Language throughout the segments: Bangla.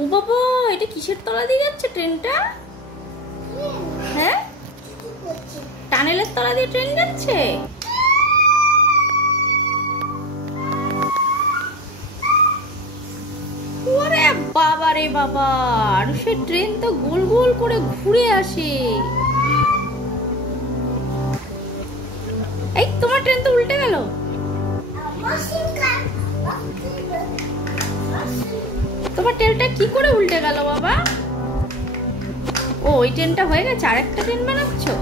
ও বাবা, এটা কিসের তলা দিয়ে যাচ্ছে ট্রেনটা? হ্যাঁ, টানেলের তলা দিয়ে ট্রেন যাচ্ছে। ওরে বাবা রে বাবা, আর সে ট্রেন তো গোল গোল করে ঘুরে আসে। এই তোমার ট্রেন তো উল্টে গেল। তোমার ট্রেনটা কি করে উল্টে গেল বাবা? ও, ওই ট্রেনটা হয়ে গেছে, আরেকটা ট্রেন বানাচ্ছো?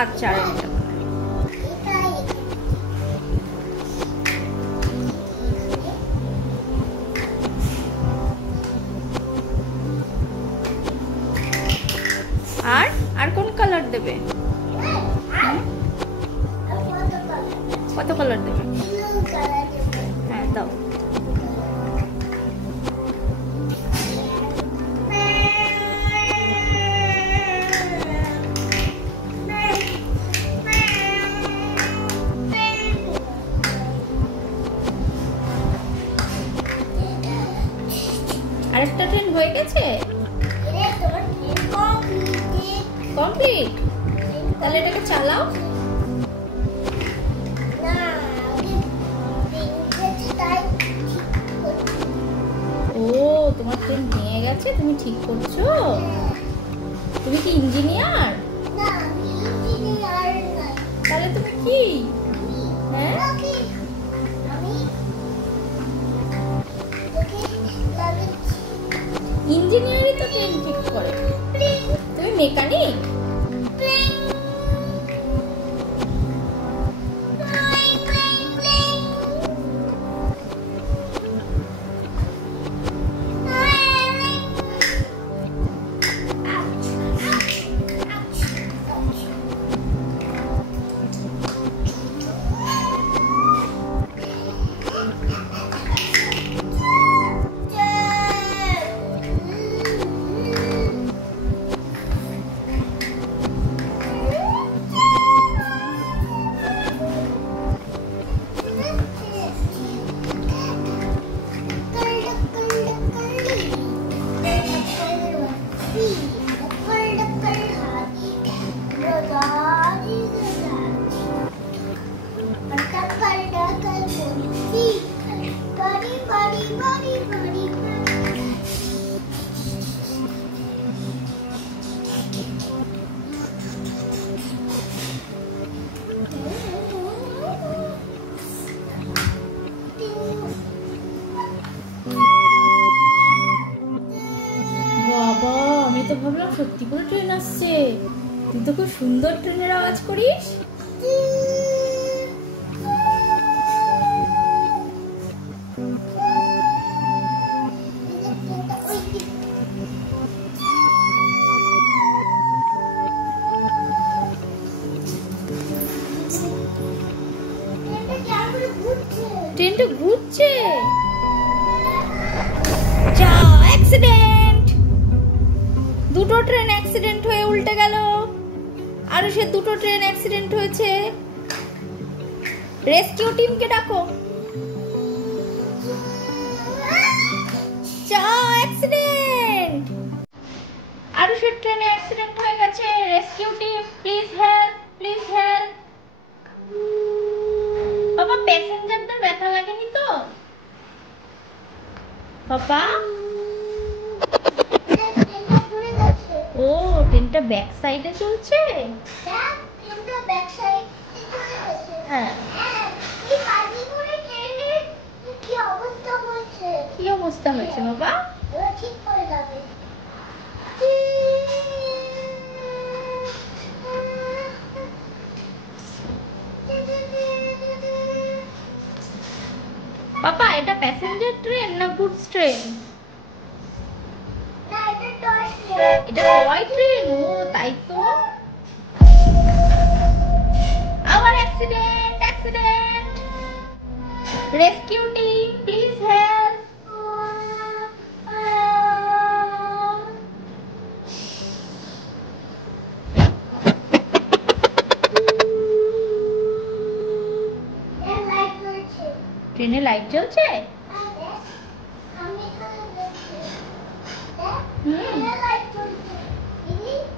আচ্ছা, আরেকটা। আর আর কোন কালার দেবে? কত কালার দেবে? হ্যাঁ, দাও। আরেকটা ট্রেন হয়ে গেছে? কমপ্লিট। তাহলে এটাকে চালাও। ও, তোমার ট্রেন ভেঙে গেছে, তুমি ঠিক করছো? তুমি কি ইঞ্জিনিয়ার? তাহলে তুমি কি? হ্যাঁ, ইঞ্জিনিয়ারই তো ট্রেন ঠিক করে। তুমি মেকানিক? বাবা, আমি তো ভাবলাম সত্যি করে ট্রেন আসছে। তুই তো খুব সুন্দর ট্রেনের আওয়াজ করিস। ট্রেনটা ঘুরছে। যা, অ্যাক্সিডেন্ট! দুটো ট্রেন অ্যাক্সিডেন্ট হয়ে উল্টে গেল। আর সে দুটো ট্রেন অ্যাক্সিডেন্ট হয়েছে। রেস্কিউ টিমকে ডাকো। যা, অ্যাক্সিডেন্ট! আর সে ট্রেনে অ্যাক্সিডেন্ট হয়ে গেছে। Rescue team, please help, please help. বাবা, প্যাসেঞ্জারদের ব্যথা লাগেনি তো? বাবা, ও, ট্রেনটা ব্যাক সাইডে চলছে। হ্যাঁ, কি অবস্থা হয়েছে বাবা? ঠিক করে যাবে। বাবা, এটা প্যাসেঞ্জার ট্রেন না গুডস ট্রেন? এটা টয় ট্রেন। ও, তাই তো। আবার accident, accident! Rescue team, please help. ট্রেনে লাইট জ্বলছে।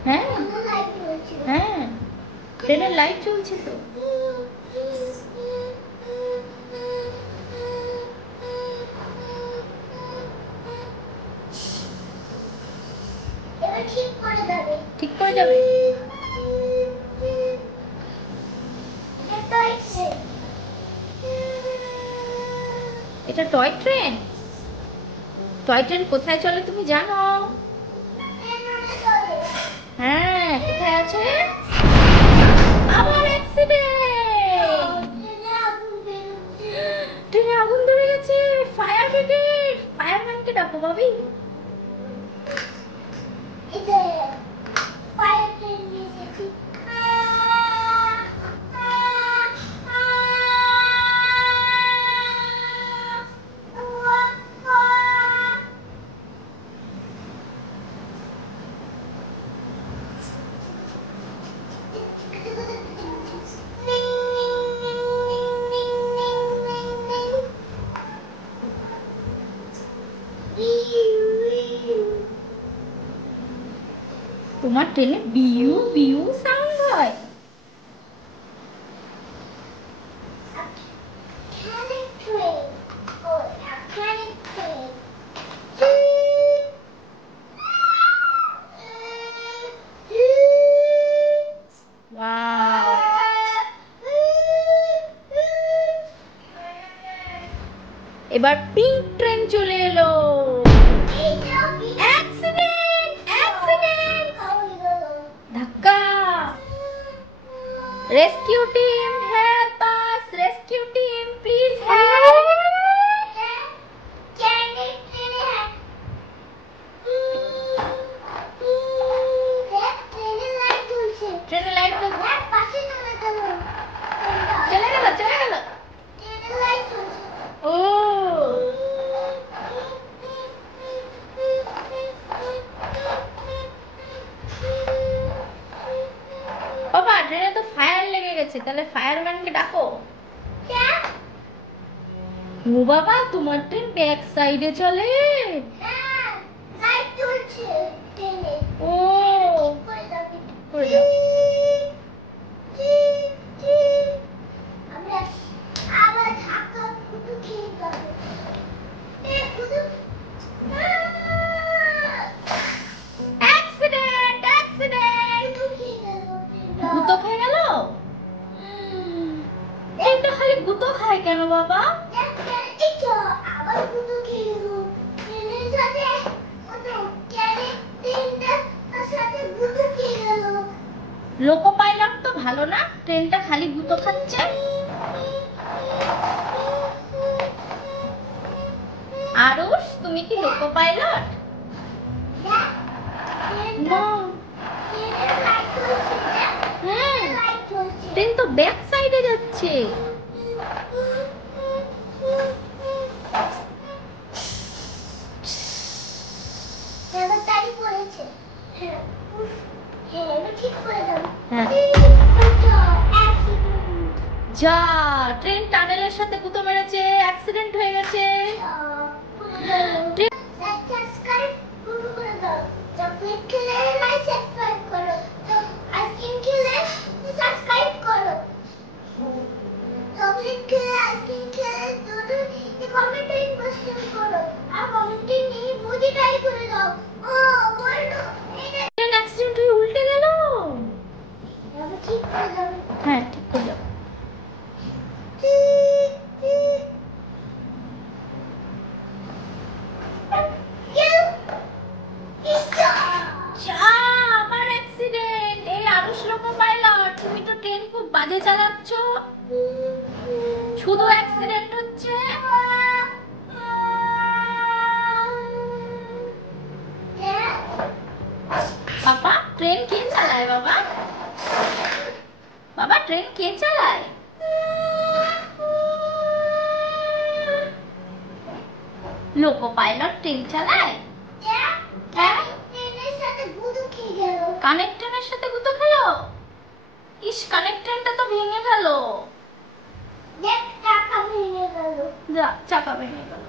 হ্যাঁ হ্যাঁ, ট্রেনের লাইট চলছে তো। ঠিক করে যাবে। এটা টয় ট্রেন। টয় ট্রেন কোথায় চলে তুমি জানো? হ্যাঁ, কোথায় আছে? আবার অ্যাক্সিডেন্ট! ট্রেনে আগুন ধরে গেছে। ফায়ার ব্রিগেড, ফায়ারম্যানকে ডাকো ভাবি। তোমার ট্রেনে বিউ বিউ সাউন্ড হয়। এবার পিঙ্ক ট্রেন চলে এলো। ধাক্কা। Rescue team, help us! Rescue team, please help! ট্রেনের লাইট চলে গেল, চলে গেল। ও বাবা, ট্রেনে তো ফায়ার লেগে গেছে, তাহলে ফায়ারম্যানকে ডাকো। ও বাবা, তোমার ট্রেন ব্যাক সাইডে চলে। ও করে যাও। গুতো খেয়ে গেল। ট্রেনটা খালি গুতো খায় কেন বাবা? লোকো পাইলট তো ভালো না, ট্রেনটা খালি গুতো খাচ্ছে। আরুষ, তুমি কি লোকো পাইলট? হ্যাঁ, ট্রেন তো ব্যাক সাইডে যাচ্ছে। যা, ট্রেন টানেলের সাথে গুঁতো মেরেছে, অ্যাক্সিডেন্ট হয়ে গেছে। অ্যাক্সিডেন্ট হয়ে উল্টে গেল। হ্যাঁ, ঠিক করে যাও। আবার অ্যাক্সিডেন্ট। এই আরুষ লোকো পাইলট, তুমি তো ট্রেন খুব বাজে চালাচ্ছ, শুধু অ্যাক্সিডেন্ট হচ্ছে। বাবা, ট্রেন কে চালায়? বাবা, বাবা, ট্রেন কে চালায়? লোকো পাইলট ট্রেন চালায়? কানেক্টরের সাথে গুঁতো খেলো। ইস, কানেক্টরটা তো ভেঙে গেল। চাকা ভেঙে গেল।